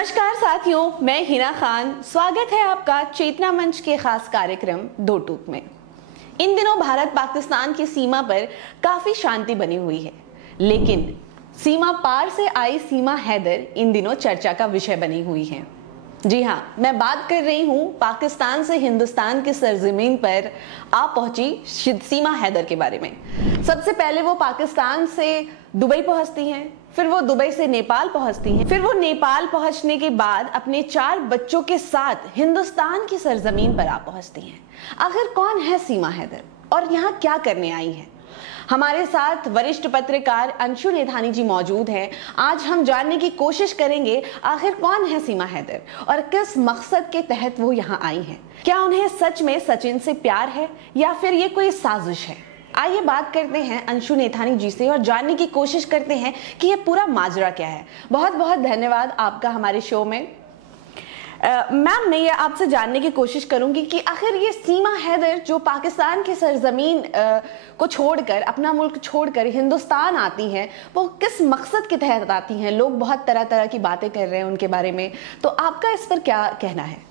नमस्कार साथियों, मैं हिना खान। स्वागत है आपका चेतना मंच के खास कार्यक्रम दो टूक में। इन दिनों भारत पाकिस्तान की सीमा पर काफी शांति बनी हुई है, लेकिन सीमा पार से आई सीमा हैदर इन दिनों चर्चा का विषय बनी हुई है। जी हाँ, मैं बात कर रही हूँ पाकिस्तान से हिंदुस्तान की सरजमीन पर आ पहुंची सीमा हैदर के बारे में। सबसे पहले वो पाकिस्तान से दुबई पहुंचती हैं, फिर वो दुबई से नेपाल पहुंचती हैं, फिर वो नेपाल पहुंचने के बाद अपने 4 बच्चों के साथ हिंदुस्तान की सरजमीन पर आ पहुंचती हैं। आखिर कौन है सीमा हैदर और यहाँ क्या करने आई है? हमारे साथ वरिष्ठ पत्रकार अंशु नेथानी जी मौजूद हैं। आज हम जानने की कोशिश करेंगे आखिर कौन है सीमा हैदर और किस मकसद के तहत वो यहाँ आई हैं। क्या उन्हें सच में सचिन से प्यार है या फिर ये कोई साजिश है? आइए बात करते हैं अंशु नेथानी जी से और जानने की कोशिश करते हैं कि ये पूरा माजरा क्या है। बहुत बहुत धन्यवाद आपका हमारे शो में। मैम, मैं ये आपसे जानने की कोशिश करूंगी कि आखिर ये सीमा हैदर जो पाकिस्तान की सरजमीन को छोड़कर, अपना मुल्क छोड़कर हिंदुस्तान आती हैं, वो किस मकसद के तहत आती हैं? लोग बहुत तरह तरह की बातें कर रहे हैं उनके बारे में, तो आपका इस पर क्या कहना है?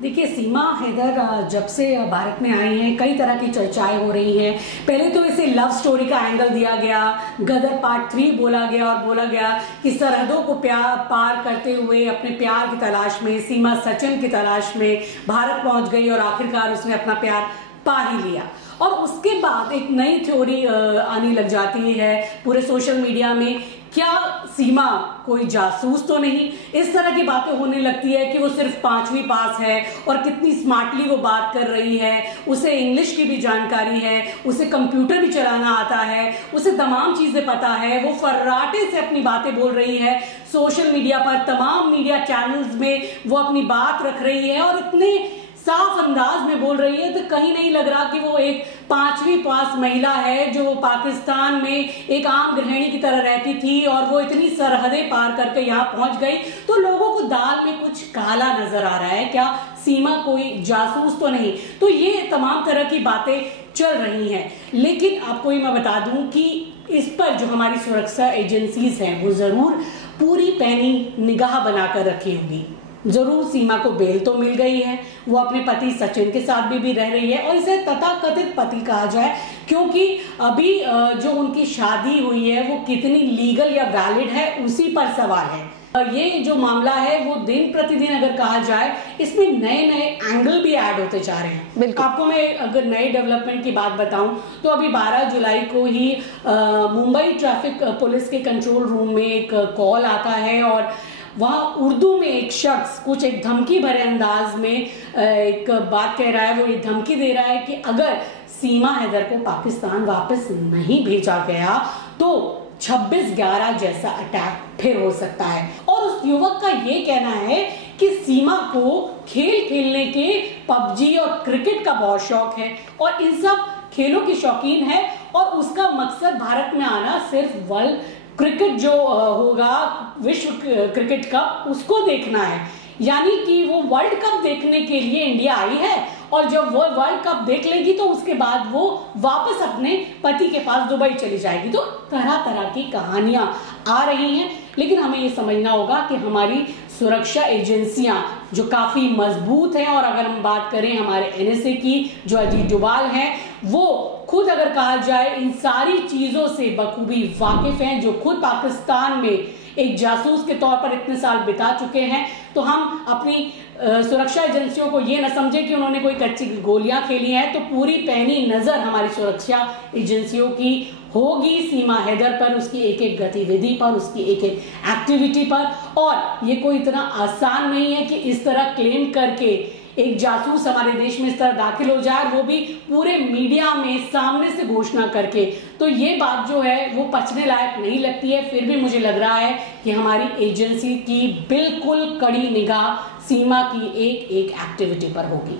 देखिए, सीमा हैदर जब से भारत में आई हैं कई तरह की चर्चाएं हो रही हैं। पहले तो इसे लव स्टोरी का एंगल दिया गया, गदर पार्ट 3 बोला गया और बोला गया कि सरहदों को पार करते हुए अपने प्यार की तलाश में सीमा सचिन की तलाश में भारत पहुंच गई और आखिरकार उसने अपना प्यार पा ही लिया। और उसके बाद एक नई थ्योरी आने लग जाती है पूरे सोशल मीडिया में, क्या सीमा कोई जासूस तो नहीं? इस तरह की बातें होने लगती है कि वो सिर्फ 5वीं पास है और कितनी स्मार्टली वो बात कर रही है, उसे इंग्लिश की भी जानकारी है, उसे कंप्यूटर भी चलाना आता है, उसे तमाम चीजें पता है, वो फर्राटे से अपनी बातें बोल रही है, सोशल मीडिया पर तमाम मीडिया चैनल्स में वो अपनी बात रख रही है और इतने साफ अंदाज में बोल रही है तो कहीं नहीं लग रहा कि वो एक 5वीं पास महिला है जो पाकिस्तान में एक आम गृहिणी की तरह रहती थी और वो इतनी सरहदें पार करके यहाँ पहुंच गई। तो लोगों को दाल में कुछ काला नजर आ रहा है, क्या सीमा कोई जासूस तो नहीं? तो ये तमाम तरह की बातें चल रही हैं। लेकिन आपको ही मैं बता दूं कि इस पर जो हमारी सुरक्षा एजेंसीज हैं वो जरूर पूरी पैनी निगाह बनाकर रखी होंगी। जरूर सीमा को बेल तो मिल गई है, वो अपने पति सचिन के साथ भी रह रही है और इसे तथाकथित पति कहा जाए क्योंकि अभी जो उनकी शादी हुई है वो कितनी लीगल या वैलिड है उसी पर सवाल है। ये जो मामला है वो दिन प्रतिदिन अगर कहा जाए इसमें नए नए एंगल भी ऐड होते जा रहे हैं। आपको मैं अगर नए डेवलपमेंट की बात बताऊं तो अभी 12 जुलाई को ही मुंबई ट्रैफिक पुलिस के कंट्रोल रूम में एक कॉल आता है और वहाँ उर्दू में एक शख्स कुछ एक धमकी भरे अंदाज में एक बात कह रहा है। वो ये धमकी दे रहा है कि अगर सीमा हैदर को पाकिस्तान वापस नहीं भेजा गया तो 26/11 जैसा अटैक फिर हो सकता है। और उस युवक का ये कहना है कि सीमा को खेल खेलने के पबजी और क्रिकेट का बहुत शौक है और इन सब खेलों की शौकीन है और उसका मकसद भारत में आना सिर्फ वर्ल्ड क्रिकेट जो होगा विश्व क्रिकेट कप उसको देखना है। यानी कि वो वर्ल्ड कप देखने के लिए इंडिया आई है और जब वो वर्ल्ड कप देख लेगी तो उसके बाद वो वापस अपने पति के पास दुबई चली जाएगी। तो तरह तरह की कहानियां आ रही हैं, लेकिन हमें ये समझना होगा कि हमारी सुरक्षा एजेंसियां जो काफी मजबूत हैं और अगर हम बात करें हमारे एनएसए की जो अजीत डोभाल हैं, वो खुद अगर कहा जाए इन सारी चीजों से बखूबी वाकिफ हैं, जो खुद पाकिस्तान में एक जासूस के तौर पर इतने साल बिता चुके हैं। तो हम अपनी सुरक्षा एजेंसियों को ये न समझे कि उन्होंने कोई कच्ची गोलियां खेली हैं। तो पूरी पैनी नजर हमारी सुरक्षा एजेंसियों की होगी सीमा हैदर पर, उसकी एक एक गतिविधि पर, उसकी एक एक एक्टिविटी पर। और ये कोई इतना आसान नहीं है कि इस तरह क्लेम करके एक जासूस हमारे देश में इस तरह दाखिल हो जाए, वो भी पूरे मीडिया में सामने से घोषणा करके। तो ये बात जो है वो पचने लायक नहीं लगती है। फिर भी मुझे लग रहा है कि हमारी एजेंसी की बिल्कुल कड़ी निगाह सीमा की एक एक एक्टिविटी पर होगी।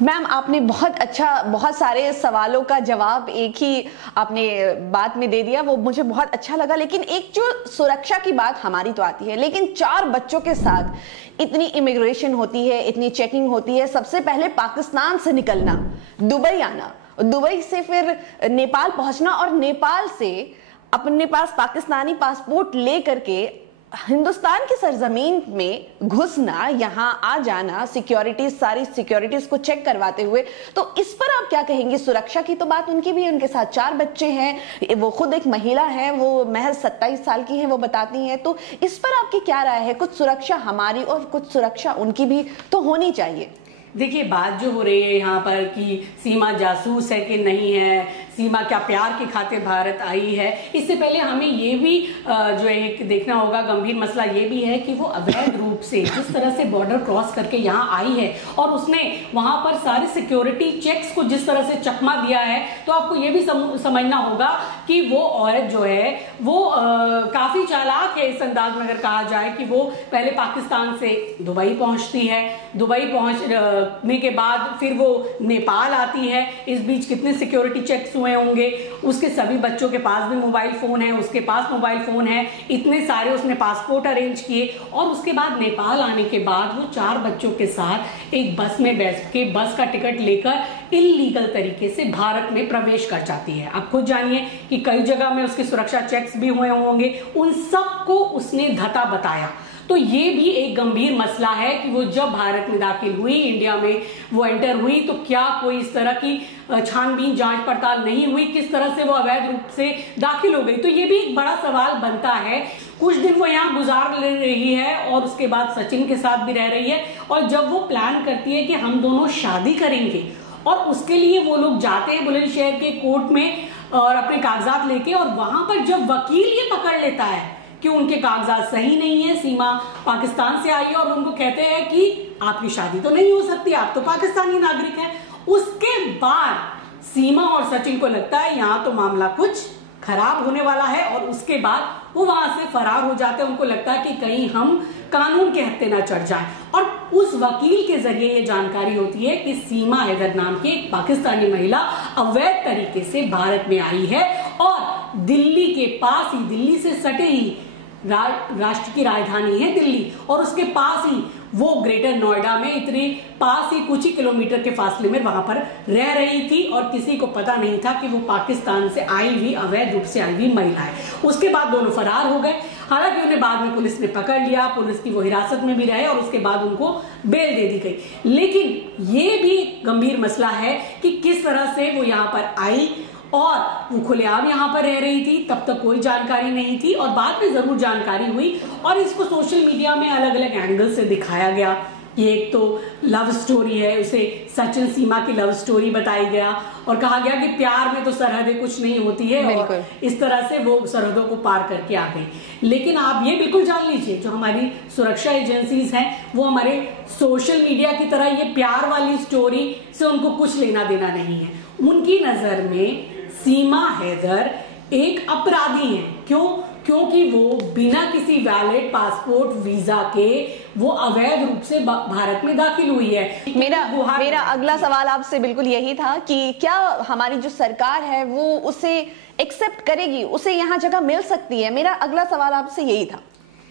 मैम, आपने बहुत सारे सवालों का जवाब एक ही आपने बात में दे दिया, वो मुझे बहुत अच्छा लगा। लेकिन एक जो सुरक्षा की बात हमारी तो आती है, लेकिन 4 बच्चों के साथ इतनी इमिग्रेशन होती है, इतनी चेकिंग होती है। सबसे पहले पाकिस्तान से निकलना, दुबई आना, दुबई से फिर नेपाल पहुंचना और नेपाल से अपने पास पाकिस्तानी पासपोर्ट ले करके हिंदुस्तान की सरजमीन में घुसना, यहाँ आ जाना, सारी सिक्योरिटीज को चेक करवाते हुए, तो इस पर आप क्या कहेंगे? सुरक्षा की तो बात उनकी भी है, उनके साथ 4 बच्चे हैं, वो खुद एक महिला है, वो महज 27 साल की है, वो बताती हैं। तो इस पर आपकी क्या राय है? कुछ सुरक्षा हमारी और कुछ सुरक्षा उनकी भी तो होनी चाहिए। देखिए, बात जो हो रही है यहाँ पर कि सीमा जासूस है कि नहीं है, सीमा क्या प्यार के खातिर भारत आई है, इससे पहले हमें ये भी जो है देखना होगा, गंभीर मसला ये भी है कि वो अवैध रूप से जिस तरह से बॉर्डर क्रॉस करके यहाँ आई है और उसने वहां पर सारे सिक्योरिटी चेक्स को जिस तरह से चकमा दिया है, तो आपको ये भी समझना होगा कि वो औरत जो है वो काफी चालाक है। इस अंदाज में अगर कहा जाए कि वो पहले पाकिस्तान से दुबई पहुंचती है, दुबई पहुंचने के बाद फिर वो नेपाल आती है। इस बीच कितने सिक्योरिटी चेक्स हुए होंगे, उसके सभी बच्चों के पास भी मोबाइल फोन है, उसके पास मोबाइल फोन है, इतने सारे उसने पासपोर्ट अरेंज किए और उसके बाद नेपाल आने के बाद वो 4 बच्चों के साथ एक बस में बैठ के बस का टिकट लेकर इल्लीगल तरीके से भारत में प्रवेश कर जाती है। आप खुद जानिए कि कई जगह में उसके सुरक्षा चेक्स भी हुए होंगे, उन सबको उसने धता बताया। तो ये भी एक गंभीर मसला है कि वो जब भारत में दाखिल हुई, इंडिया में वो एंटर हुई, तो क्या कोई इस तरह की छानबीन जांच पड़ताल नहीं हुई, किस तरह से वो अवैध रूप से दाखिल हो गई। तो ये भी एक बड़ा सवाल बनता है। कुछ दिन वो यहाँ गुजार ले रही है और उसके बाद सचिन के साथ भी रह रही है, और जब वो प्लान करती है कि हम दोनों शादी करेंगे और उसके लिए वो लोग जाते हैं बुलंदशहर के कोर्ट में और अपने कागजात लेके, और वहां पर जब वकील ये पकड़ लेता है कि उनके कागजात सही नहीं है, सीमा पाकिस्तान से आई है, और उनको कहते हैं कि आपकी शादी तो नहीं हो सकती, आप तो पाकिस्तानी नागरिक हैं। उसके बाद सीमा और सचिन को लगता है यहाँ तो मामला कुछ खराब होने वाला है, और उसके बाद वो वहां से फरार हो जाते हैं। उनको लगता है कि कहीं हम कानून के हत्थे ना चढ़ जाएं, और उस वकील के जरिए ये जानकारी होती है कि सीमा हैदर नाम की एक पाकिस्तानी महिला अवैध तरीके से भारत में आई है, और दिल्ली के पास ही, दिल्ली से सटे ही राष्ट्र की राजधानी है दिल्ली, और उसके पास ही वो ग्रेटर नोएडा में इतने पास ही कुछ ही किलोमीटर के फासले में वहां पर रह रही थी, और किसी को पता नहीं था कि वो पाकिस्तान से आई हुई, अवैध रूप से आई हुई महिला है। उसके बाद दोनों फरार हो गए। हालांकि उन्हें बाद में पुलिस ने पकड़ लिया, पुलिस की वो हिरासत में भी रहे, और उसके बाद उनको बेल दे दी गई। लेकिन ये भी गंभीर मसला है कि किस तरह से वो यहाँ पर आई, और वो खुलेआम यहाँ पर रह रही थी, तब तक कोई जानकारी नहीं थी, और बाद में जरूर जानकारी हुई, और इसको सोशल मीडिया में अलग अलग एंगल से दिखाया गया। ये एक तो लव स्टोरी है, उसे सचिन सीमा की लव स्टोरी बताई गया, और कहा गया कि प्यार में तो सरहदें कुछ नहीं होती है, और इस तरह से वो सरहदों को पार करके आ गई। लेकिन आप ये बिल्कुल जान लीजिए, जो हमारी सुरक्षा एजेंसीज हैं वो हमारे सोशल मीडिया की तरह ये प्यार वाली स्टोरी से उनको कुछ लेना देना नहीं है। उनकी नजर में सीमा हैदर एक अपराधी है। क्यों? क्योंकि वो बिना किसी वैलिड पासपोर्ट वीजा के वो अवैध रूप से भारत में दाखिल हुई है। मेरा अगला सवाल आपसे बिल्कुल यही था कि क्या हमारी जो सरकार है वो उसे एक्सेप्ट करेगी, उसे यहाँ जगह मिल सकती है? मेरा अगला सवाल आपसे यही था।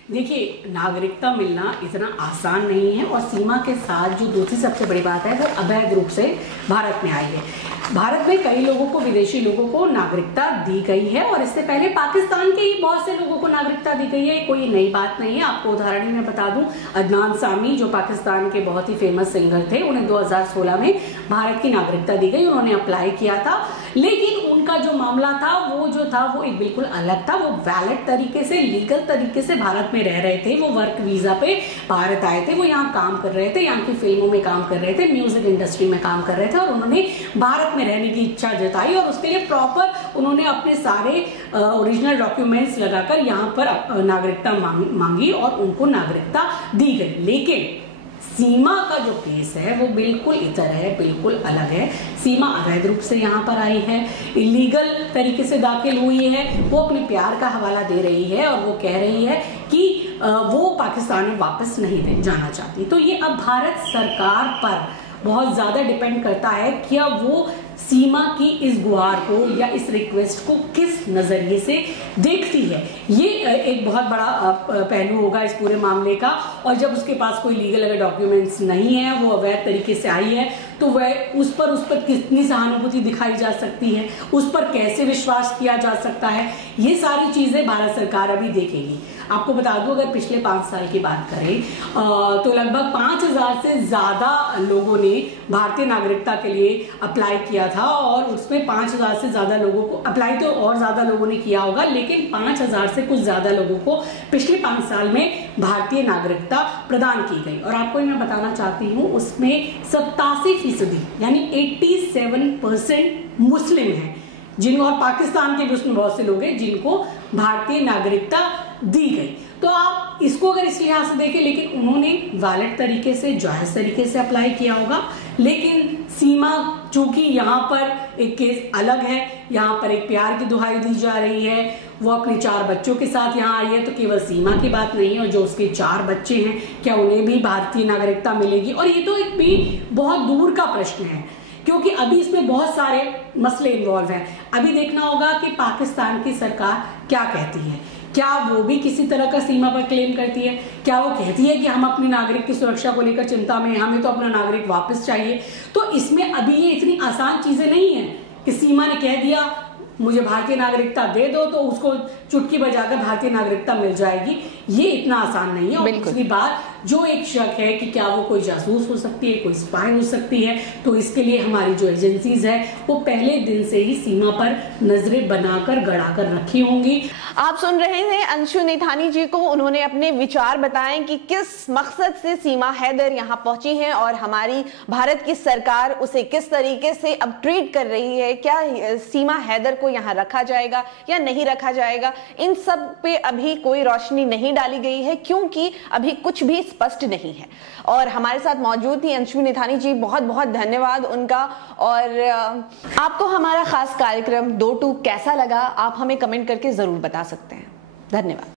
देखिए, नागरिकता मिलना इतना आसान नहीं है, और सीमा के साथ जो दूसरी सबसे बड़ी बात है वो अवैध रूप से भारत में आई है। भारत में कई लोगों को, विदेशी लोगों को नागरिकता दी गई है, और इससे पहले पाकिस्तान के ही बहुत से लोगों को नागरिकता दी गई है। कोई नई बात नहीं है। आपको उदाहरण में बता दूं, अदनान सामी जो पाकिस्तान के बहुत ही फेमस सिंगर थे, उन्हें 2016 में भारत की नागरिकता दी गई। उन्होंने अप्लाई किया था, लेकिन उनका जो मामला था वो जो था वो एक बिल्कुल अलग था। वो वैलिड तरीके से, लीगल तरीके से भारत में रह रहे थे। वो वर्क वीजा पे भारत आए थे, वो यहाँ काम कर रहे थे, यहाँ की फिल्मों में काम कर रहे थे, म्यूजिक इंडस्ट्री में काम कर रहे थे, और उन्होंने भारत में रहने की इच्छा जताई, और उसके लिए प्रॉपर उन्होंने अपने सारे ओरिजिनल डॉक्यूमेंट्स लगाकर यहाँ पर नागरिकता मांगी, और उनको नागरिकता दी गई। लेकिन सीमा का जो केस है वो बिल्कुल इतर है, बिल्कुल अलग है। सीमा अवैध रूप से यहाँ पर आई है, इलीगल तरीके से दाखिल हुई है। वो अपने प्यार का हवाला दे रही है, और वो कह रही है कि वो पाकिस्तान में वापस नहीं जाना चाहती। तो ये अब भारत सरकार पर बहुत ज्यादा डिपेंड करता है कि अब वो सीमा की इस गुहार को या इस रिक्वेस्ट को किस नजरिए से देखती है। ये एक बहुत बड़ा पहलू होगा इस पूरे मामले का, और जब उसके पास कोई लीगल अगर डॉक्यूमेंट्स नहीं है, वो अवैध तरीके से आई है, तो वह उस पर कितनी सहानुभूति दिखाई जा सकती है, उस पर कैसे विश्वास किया जा सकता है, ये सारी चीजें भारत सरकार अभी देखेगी। आपको बता दूं, अगर पिछले 5 साल की बात करें तो लगभग 5000 से ज्यादा लोगों ने भारतीय नागरिकता के लिए अप्लाई किया था, और उसमें 5000 से ज्यादा लोगों को अप्लाई तो और ज्यादा लोगों ने किया होगा, लेकिन 5000 से कुछ ज्यादा लोगों को पिछले 5 साल में भारतीय नागरिकता प्रदान की गई। और आपको मैं बताना चाहती हूँ, उसमें 87% यानी 87% मुस्लिम हैं, जिनको, और पाकिस्तान के भी उसमें बहुत से लोग हैं जिनको भारतीय नागरिकता दी गई। तो आप इसको अगर इस लिहाज से देखें, लेकिन उन्होंने वैलिड तरीके से, जायज तरीके से अप्लाई किया होगा। लेकिन सीमा, चूंकि यहाँ पर एक केस अलग है, यहाँ पर एक प्यार की दुहाई दी जा रही है, वो अपने 4 बच्चों के साथ यहाँ आई है, तो केवल सीमा की बात नहीं है, और जो उसके 4 बच्चे हैं क्या उन्हें भी भारतीय नागरिकता मिलेगी? और ये तो एक भी बहुत दूर का प्रश्न है, क्योंकि अभी इसमें बहुत सारे मसले इन्वॉल्व हैं। अभी देखना होगा कि पाकिस्तान की सरकार क्या कहती है। क्या वो भी किसी तरह का सीमा पर क्लेम करती है? क्या वो कहती है कि हम अपने नागरिक की सुरक्षा को लेकर चिंता में, हमें तो अपना नागरिक वापस चाहिए? तो इसमें अभी ये इतनी आसान चीजें नहीं है कि सीमा ने कह दिया मुझे भारतीय नागरिकता दे दो तो उसको चुटकी बजाकर भारतीय नागरिकता मिल जाएगी। ये इतना आसान नहीं है। और दूसरी बात, जो एक शक है कि क्या वो कोई जासूस हो सकती है, कोई स्पाई हो सकती है, तो इसके लिए हमारी जो एजेंसीज है वो पहले दिन से ही सीमा पर नजरें बनाकर गड़ाकर रखी होंगी। आप सुन रहे थे अंशु निथानी जी को। उन्होंने अपने विचार बताए कि किस मकसद से सीमा हैदर यहाँ पहुंची है और हमारी भारत की सरकार उसे किस तरीके से अब ट्रीट कर रही है। क्या सीमा हैदर को यहाँ रखा जाएगा या नहीं रखा जाएगा, इन सब पे अभी कोई रोशनी नहीं डाली गई है, क्योंकि अभी कुछ भी स्पष्ट नहीं है। और हमारे साथ मौजूद थी अंशु निथानी जी, बहुत बहुत धन्यवाद उनका। और आपको हमारा खास कार्यक्रम 2 टूक कैसा लगा, आप हमें कमेंट करके जरूर बता सकते हैं। धन्यवाद।